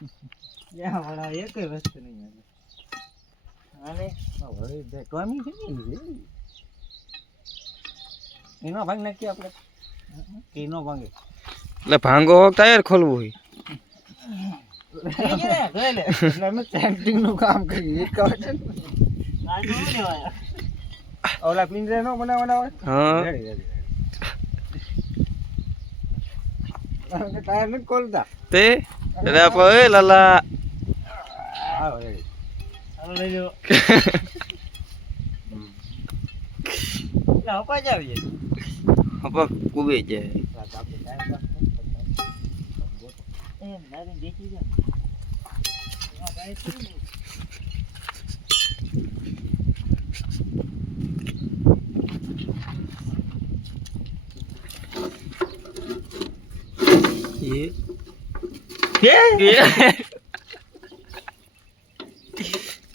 ત્યાં વાળા એકેય વસ્તુ નહીં આવે. અને ટોમી છે ને એનો ભાગ નાખીએ આપણે. એનો ભાંગે એટલે ભાંગો હોક ટાયર ખોલવું હોય. કામ કરીએ ઓલા પિંજરા નો બનાવવાના હોય? હા. Ready ready ready. ટાયર નથી ખોલતા. તે? એટલે આપણે એ લાલા આવો રેડી હાલો લઈ લો એમ નારી દેખી જા આ ગાય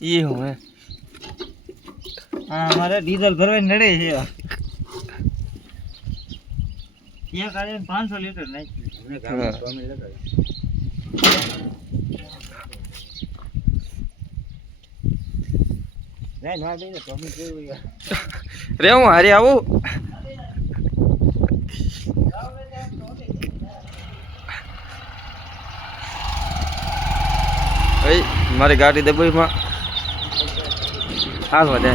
એ એ હું હા અમારે ડીઝલ ભરવાની નડે છે. ત્યાં કાલે પાંચસો લીટર નાખ્યું રે હું હારે આવું ભાઈ મારી ગાડી દબાઈમાં હાલ વધે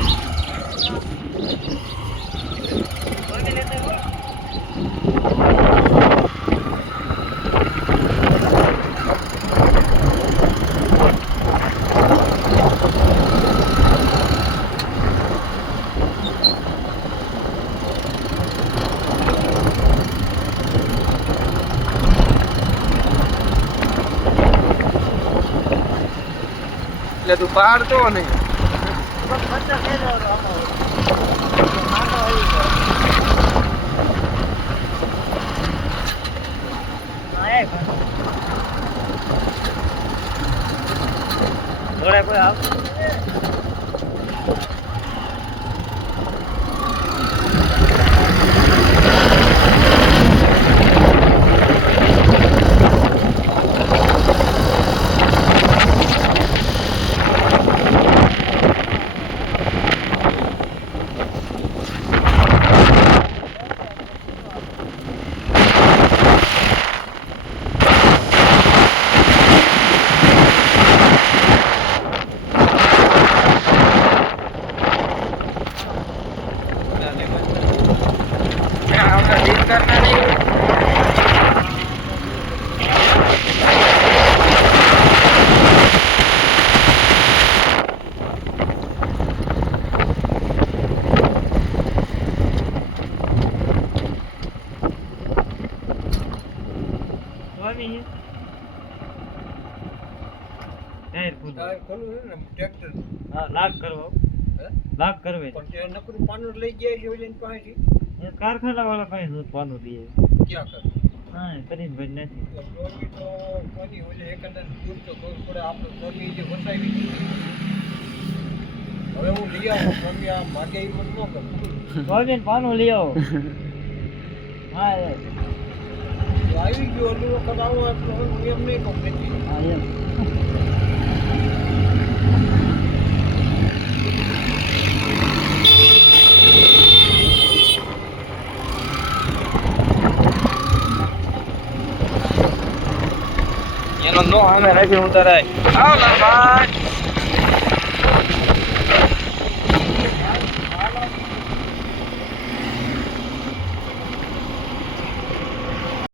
એટલે તું પાડતો નહીં. જોડે કોઈ આવ સ્વામી ટાયર ખોલો ટ્રેક્ટર હા લાગ કરવો? લાગ કરવે પણ તે નકરું પાનું લઈ ગયા છે ઓલી પાસેથી કારખાના વાળા પાસે પાનું લઈએ ક્યાં કર? હા કરીને ભાઈ નથી. તો કોની ઓલે એકંદર દૂર તો કોઈ પડે આપણે ટોમી જે વસાવી. હવે હું લઈ આવું ટોમી આ માગે એ પણ ન કરું. સ્વામી પાનું લઈ આવો. હા આવી ગયો ઓલી વખત આવો એટલે હું એમ નહીં કહું હા એમ. એનો નો સામે રાખી હું તારે. આવ લાલભાઈ